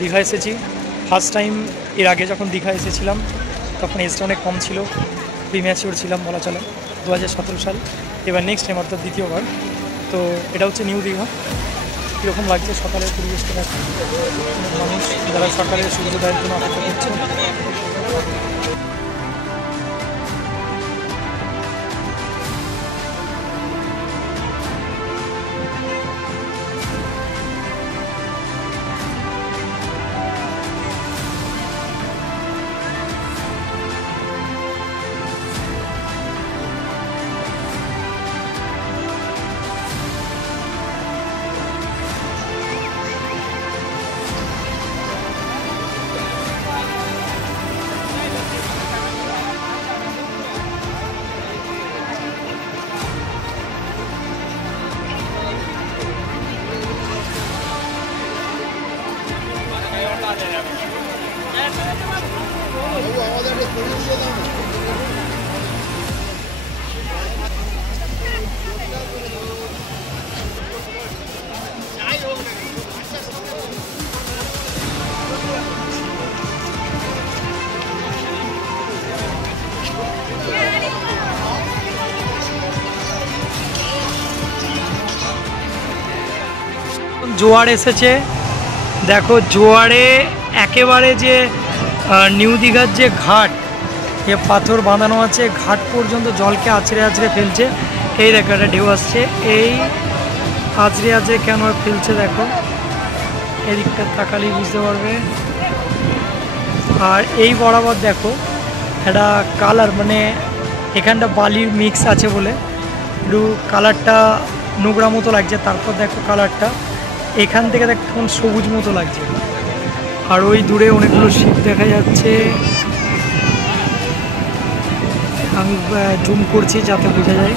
দীঘা এসেছি first time. এর আগে যখন দীঘা এসেছিলাম তখন এজটা অনেক কম ছিল, প্রিম্যাচিওর ছিলাম বলা চলে, 2017 সাল। এবার নেক্সট টাইম অর্থাৎ দ্বিতীয়বার। তো এটা হচ্ছে নিউ দীঘা। কীরকম লাগছে সকালের পরিবেশটা দেখো, মানুষ যারা সকালে সূর্যোদয়ের জন্য অপেক্ষা করছে। জোয়ার এসেছে, দেখো জোয়ারে একেবারে যে নিউ দীঘার যে ঘাট, যে পাথর বাঁধানো আছে ঘাট পর্যন্ত জলকে আছড়ে আছড়ে ফেলছে। এই দেখো একটা ঢেউ আসছে, এই আছড়ে আছড়ে কেন ফেলছে দেখো, এদিকটা তাকালেই বুঝতে পারবে। আর এই বরাবর দেখো একটা কালার, মানে এখানটা বালির মিক্স আছে বলে একটু কালারটা নোংরা মতো লাগছে। তারপর দেখো কালারটা এখান থেকে দেখো কেমন সবুজ মতো লাগছে। আর ওই দূরে অনেকগুলো শিপ দেখা যাচ্ছে, আমি জুম করছি যাতে বোঝা যায়।